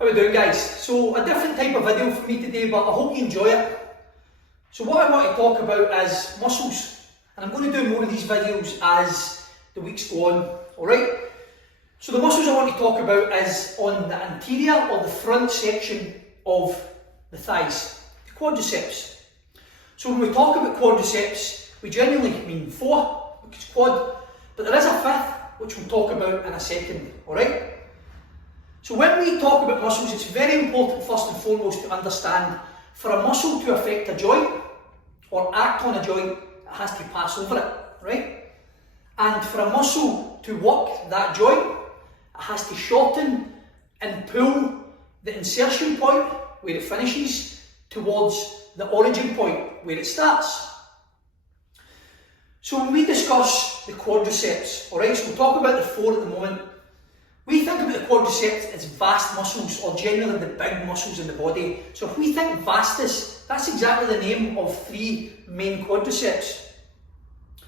How are we doing, guys? So a different type of video for me today, but I hope you enjoy it. So what I want to talk about is muscles, and I'm going to do more of these videos as the weeks go on, alright? So the muscles I want to talk about is on the anterior or the front section of the thighs, the quadriceps. So when we talk about quadriceps, we generally mean 4, which is quad, but there is a 5th, which we'll talk about in a second, alright? So when we talk about muscles, it's very important first and foremost to understand for a muscle to affect a joint or act on a joint, it has to pass over it, right? And for a muscle to work that joint, it has to shorten and pull the insertion point where it finishes towards the origin point where it starts. So when we discuss the quadriceps, alright, so we'll talk about the 4 at the moment. We think about the quadriceps as vast muscles, or generally the big muscles in the body. So if we think vastus, that's exactly the name of 3 main quadriceps. I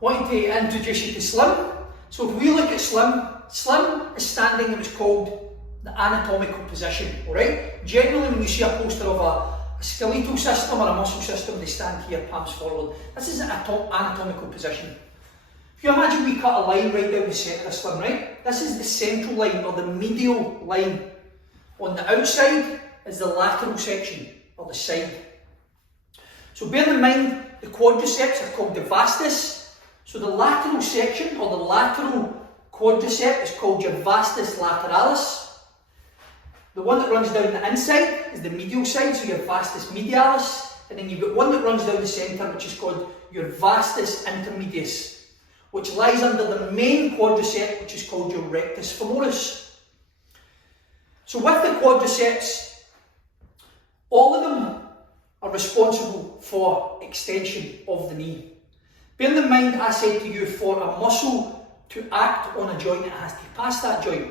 want to introduce you to slim. So if we look at slim, slim is standing in what's called the anatomical position, alright? Generally when you see a poster of a skeletal system or a muscle system, they stand here, palms forward. This is an anatomical position. If you imagine we cut a line right down the centre of slim, right? This is the central line or the medial line. On the outside is the lateral section or the side. So bear in mind the quadriceps are called the vastus. So the lateral section or the lateral quadricep is called your vastus lateralis. The one that runs down the inside is the medial side, so your vastus medialis. And then you've got one that runs down the centre, which is called your vastus intermedius, which lies under the main quadricep, which is called your rectus femoris. So with the quadriceps, all of them are responsible for extension of the knee. Bear in mind, I said to you, for a muscle to act on a joint, it has to pass that joint.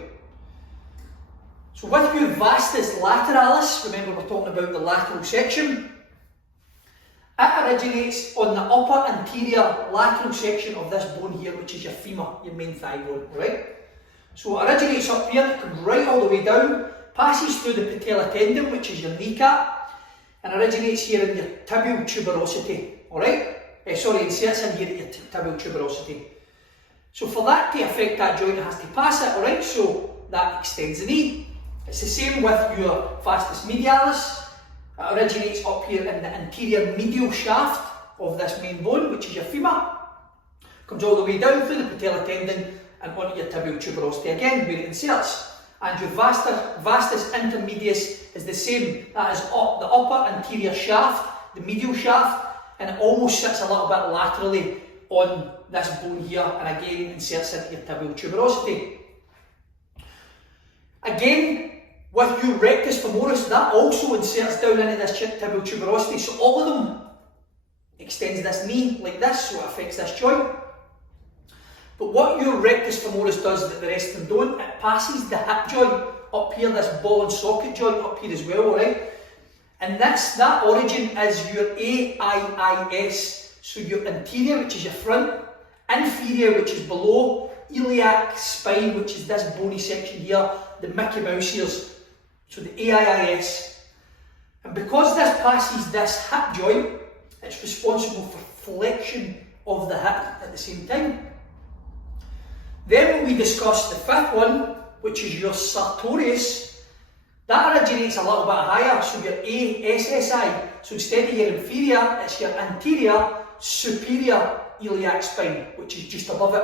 So with your vastus lateralis, remember we're talking about the lateral section, it originates on the upper anterior lateral section of this bone here, which is your femur, your main thigh bone, right? So it originates up here, it comes right all the way down, passes through the patella tendon, which is your kneecap, and originates here in your tibial tuberosity, alright? Inserts in here at your tibial tuberosity. So for that to affect that joint, it has to pass it, alright? So that extends the knee. It's the same with your vastus medialis. It originates up here in the anterior medial shaft of this main bone, which is your femur. Comes all the way down through the patella tendon and onto your tibial tuberosity again, where it inserts. And your vastus intermedius is the same. That is up the upper anterior shaft, the medial shaft, and it almost sits a little bit laterally on this bone here, and again inserts into your tibial tuberosity. Again, with your rectus femoris, that also inserts down into this tibial tuberosity, so all of them extends this knee like this, so it affects this joint. But what your rectus femoris does that the rest of them don't, it passes the hip joint up here, this ball and socket joint up here as well, alright? And that origin is your AIIS, so your anterior, which is your front, inferior, which is below, iliac spine, which is this bony section here, the Mickey Mouse ears. So the AIIS, and because this passes this hip joint, it's responsible for flexion of the hip at the same time. Then when we discuss the 5th one, which is your Sartorius, that originates a little bit higher, so your ASSI, so instead of your inferior, it's your anterior superior iliac spine, which is just above it.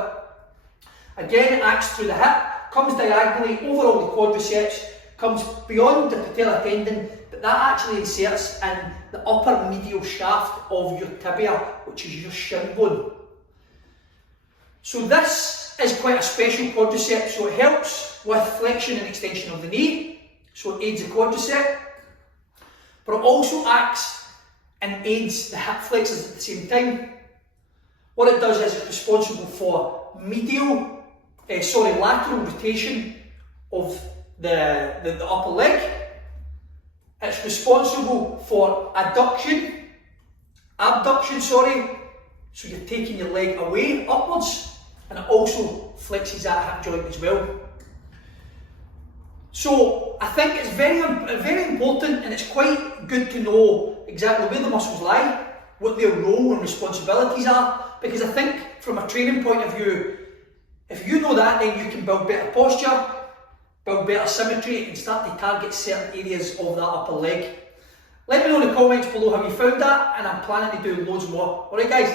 Again, it acts through the hip, comes diagonally over all the quadriceps, comes beyond the patella tendon, but that actually inserts in the upper medial shaft of your tibia, which is your shin bone. So this is quite a special quadricep, so it helps with flexion and extension of the knee, so it aids the quadricep, but it also acts and aids the hip flexors at the same time. What it does is it's responsible for lateral rotation of the upper leg. It's responsible for abduction, so you're taking your leg away, upwards, and it also flexes that hip joint as well. So I think it's very important, and it's quite good to know exactly where the muscles lie, what their role and responsibilities are, because I think from a training point of view, if you know that, then you can build better posture, build better symmetry, and start to target certain areas of that upper leg. Let me know in the comments below how you found that, and I'm planning to do loads more. Alright guys?